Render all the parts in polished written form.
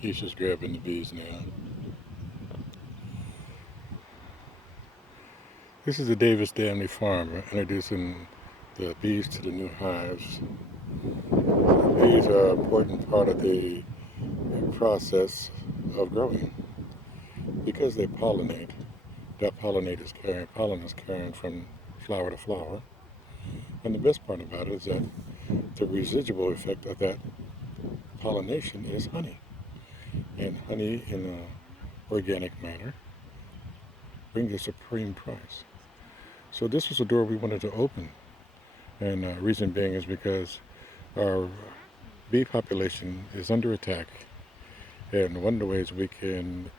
Keisha's grabbing the bees now. This is the Davis family farm. We're introducing the bees to the new hives. Bees are an important part of the process of growing because they pollinate. That pollen is carrying from flower to flower. And the best part about it is that the residual effect of that pollination is honey. And honey in an organic manner brings a supreme price. So this was a door we wanted to open. And the reason being is because our bee population is under attack. And one of the ways we can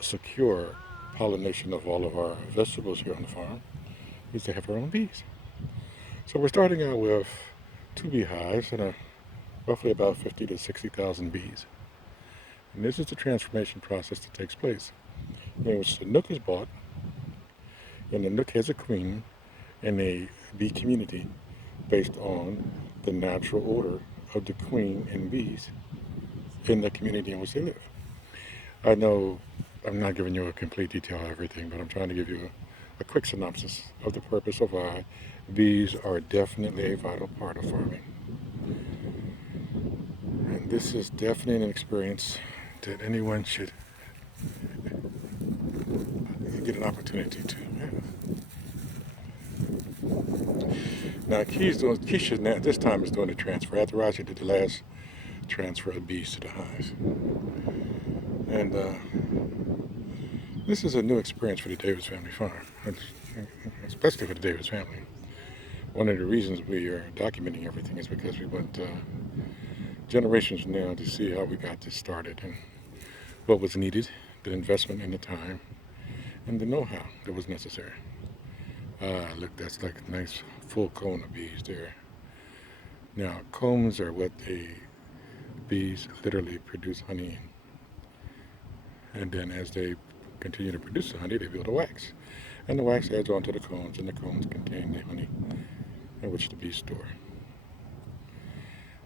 secure pollination of all of our vegetables here on the farm is to have our own bees. So we're starting out with 2 beehives and roughly about 50 to 60,000 bees. And this is the transformation process that takes place, in which the nook is bought, and the nook has a queen and a bee community based on the natural order of the queen and bees in the community in which they live. I know I'm not giving you a complete detail of everything, but I'm trying to give you a quick synopsis of the purpose of why bees are definitely a vital part of farming. And this is definitely an experience that anyone should get an opportunity to have. Now, Keisha now, this time is doing the transfer. After Roger did the last transfer of bees to the hive. And this is a new experience for the Davis family farm, especially for the Davis family. One of the reasons we are documenting everything is because we want generations now to see how we got this started and what was needed, the investment and the time, and the know-how that was necessary. Look, that's like a nice full cone of bees there. Now, combs are what the bees literally produce honey in. And then as they continue to produce the honey, they build a wax. And the wax adds on to the combs, and the combs contain the honey in which the bees store.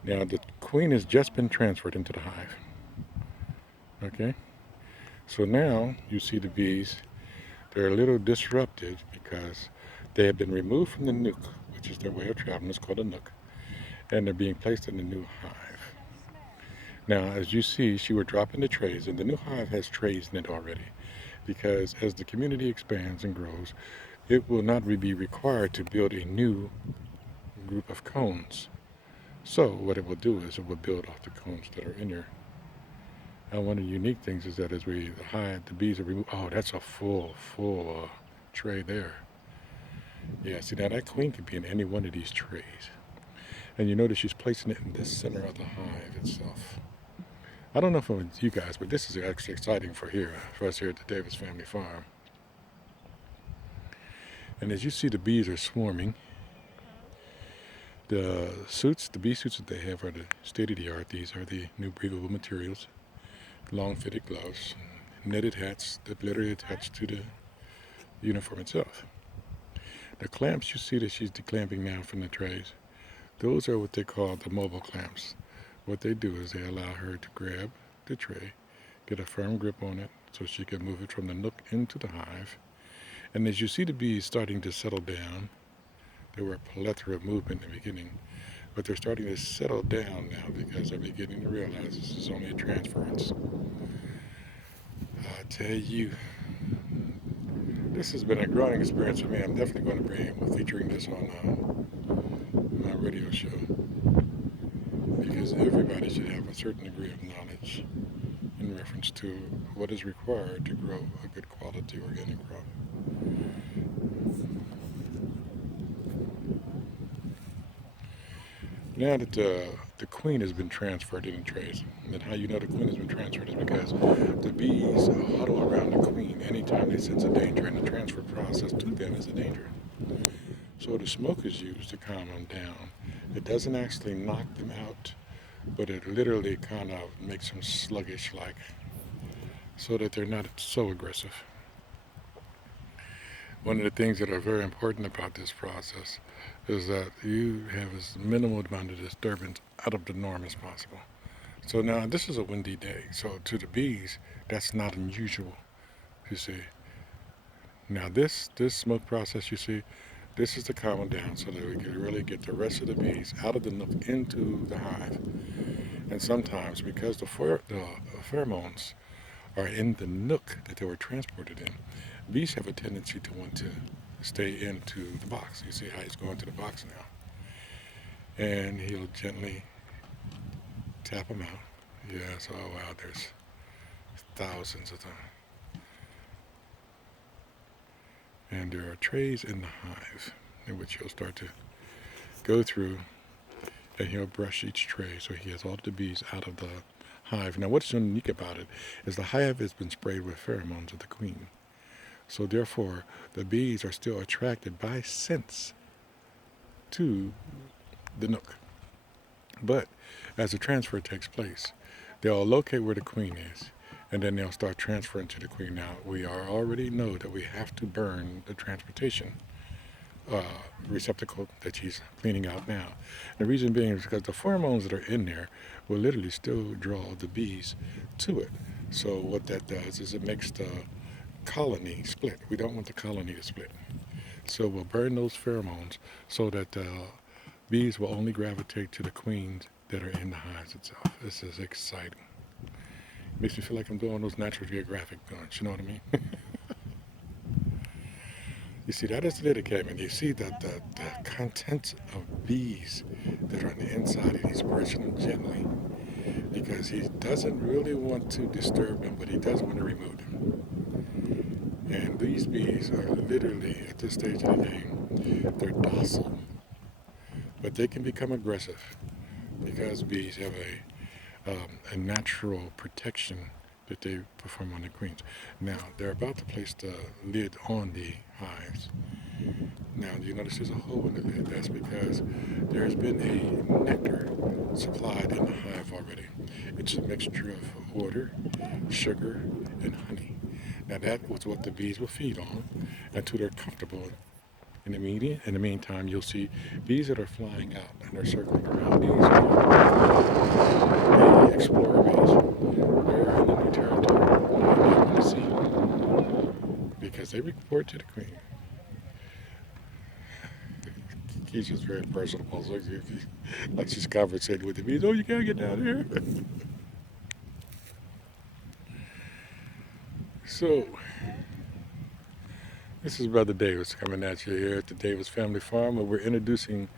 Now, the queen has just been transferred into the hive. Okay? So now you see the bees, they're a little disrupted because they have been removed from the nook, which is their way of traveling. It's called a nook. And they're being placed in the new hive. Now, as you see, she would drop in the trays, and the new hive has trays in it already, because as the community expands and grows, it will not be required to build a new group of cones. So what it will do is it will build off the cones that are in there. And one of the unique things is that as we hide, the bees are removed. Oh, that's a full tray there. Yeah, see now that queen could be in any one of these trays. And you notice she's placing it in the center of the hive itself. I don't know if it's you guys, but this is actually exciting for us here at the Davis Family Farm. And as you see, the bees are swarming. The bee suits that they have are the state-of-the-art. These are the new breathable materials, long-fitted gloves, netted hats that literally attach to the uniform itself. The clamps you see that she's declamping now from the trays, those are what they call the mobile clamps. What they do is they allow her to grab the tray, get a firm grip on it so she can move it from the nook into the hive. And as you see the bees starting to settle down, there were a plethora of movement in the beginning, but they're starting to settle down now because they're beginning to realize this is only a transference. I tell you, this has been a growing experience for me. I'm definitely going to be featuring this on my radio show, because everybody should have a certain degree of knowledge in reference to what is required to grow a good quality organic crop. Now that the queen has been transferred in the trays, and how you know the queen has been transferred is because the bees huddle around the queen anytime they sense a danger, and the transfer process to them is a danger. So the smoke is used to calm them down. It doesn't actually knock them out, but it literally kind of makes them sluggish, like, so that they're not so aggressive. One of the things that are very important about this process is that you have as minimal amount of disturbance out of the norm as possible. So now this is a windy day. So to the bees, that's not unusual. You see. Now this smoke process, you see, this is to calm them down so that we can really get the rest of the bees out of the nook into the hive. And sometimes because the pheromones are in the nook that they were transported in, bees have a tendency to want to stay into the box. You see how he's going to the box now. And he'll gently tap them out. Yes, oh wow, there's thousands of them. And there are trays in the hive in which he'll start to go through and he'll brush each tray so he has all the bees out of the hive. Now, what's unique about it is the hive has been sprayed with pheromones of the queen. So, therefore, the bees are still attracted by scents to the nook. But as the transfer takes place, they'll locate where the queen is and then they'll start transferring to the queen. Now, we already know that we have to burn the transportation uh, receptacle that she's cleaning out now. The reason being is because the pheromones that are in there will literally still draw the bees to it. So what that does is it makes the colony split. We don't want the colony to split. So we'll burn those pheromones so that the bees will only gravitate to the queens that are in the hives itself. This is exciting. Makes me feel like I'm doing those Natural Geographic guns. You know what I mean? You see, that is the lidocaine, and you see that the contents of bees that are on the inside, and he's brushing them gently because he doesn't really want to disturb them, but he does want to remove them. And these bees are literally, at this stage of the game, they're docile, but they can become aggressive because bees have a natural protection that they perform on the queens. Now, they're about to place the lid on the hives. Now, you notice there's a hole in the lid. That's because there's been a nectar supplied in the hive already. It's a mixture of water, sugar, and honey. Now, that was what the bees will feed on until they're comfortable. In the meantime, you'll see bees that are flying out and they're circling around. These are the explorer bees. They're in the new territory. They want to see because they report to the queen. He's just very personable. So like she's conversating with the bees. Oh, you gotta get down here. So, this is Brother Davis coming at you here at the Davis Family Farm, where we're introducing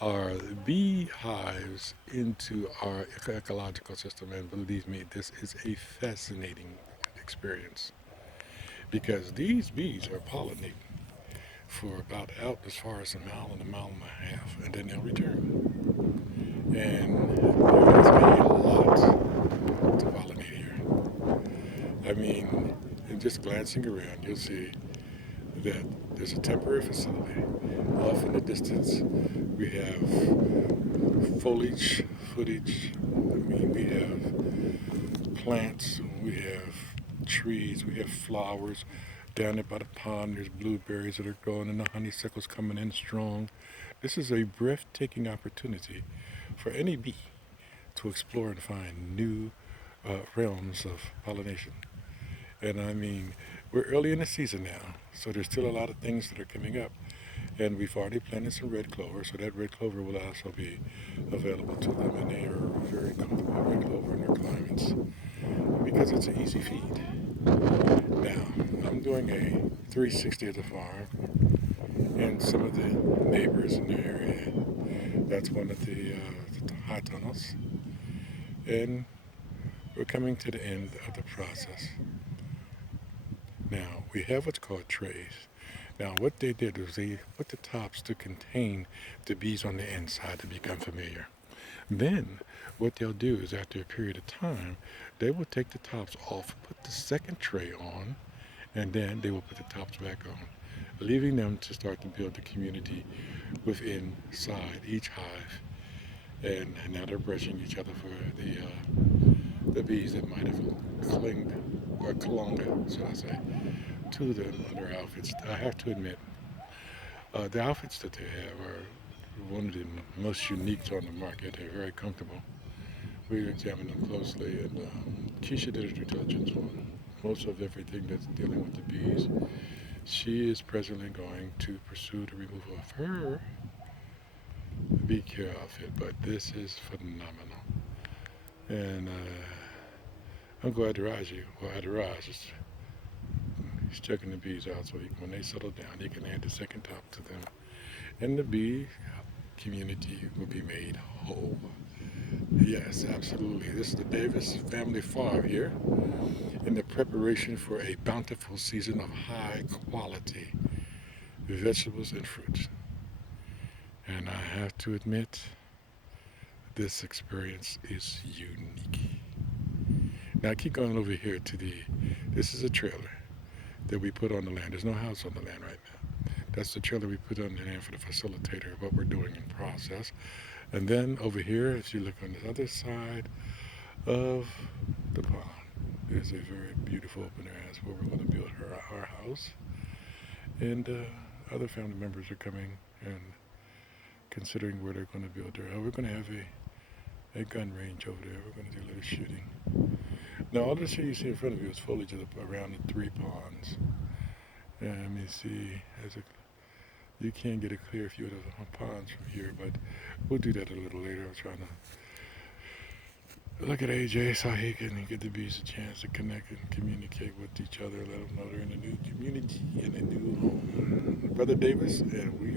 our beehives into our ecological system. And believe me, this is a fascinating experience because these bees are pollinating for about out as far as a mile and a half, and then they'll return. And there is a lot to pollinate here. I mean, in just glancing around, you'll see that there's a temporary facility. Off in the distance, we have footage. I mean, we have plants, we have trees, we have flowers. Down there by the pond, there's blueberries that are growing and the honeysuckles coming in strong. This is a breathtaking opportunity for any bee to explore and find new realms of pollination. And I mean, we're early in the season now, so there's still a lot of things that are coming up. And we've already planted some red clover, so that red clover will also be available to them. And they are very comfortable with red clover in their climates because it's an easy feed. Now, I'm doing a 360 of the farm and some of the neighbors in the area. That's one of the high tunnels. And we're coming to the end of the process. Now, we have what's called trays. Now, what they did was they put the tops to contain the bees on the inside to become familiar. Then, what they'll do is after a period of time, they will take the tops off, put the second tray on, and then they will put the tops back on, leaving them to start to build the community within inside each hive. And now they're brushing each other for the bees that might have clinged or clung, should I say, to their outfits. I have to admit, the outfits that they have are one of the most unique on the market. They're very comfortable. we examined them closely, and Keisha did her due diligence on most of everything that's dealing with the bees. She is presently going to pursue the removal of her bee care outfit, but this is phenomenal. And I'm glad to Raj you. Well, Adiraj is he's checking the bees out so when they settle down, he can add the second top to them. And the bee community will be made whole. Yes, absolutely. This is the Davis family farm here in the preparation for a bountiful season of high quality vegetables and fruits. And I have to admit, this experience is unique. Now, I keep going over here to this is a trailer that we put on the land. There's no house on the land right now. That's the trailer we put on the land for the facilitator of what we're doing in process. And then over here, if you look on the other side of the pond, there's a very beautiful open area where we're going to build our house. And other family members are coming and considering where they're going to build their house. We're going to have a gun range over there. We're going to do a little shooting. Now, all this here you see in front of you is foliage around the three ponds. And let me see, you can't get a clear view of the ponds from here, but we'll do that a little later. I'm trying to look at AJ so he can get the bees a chance to connect and communicate with each other, let them know they're in a new community, in a new home. Brother Davis, and we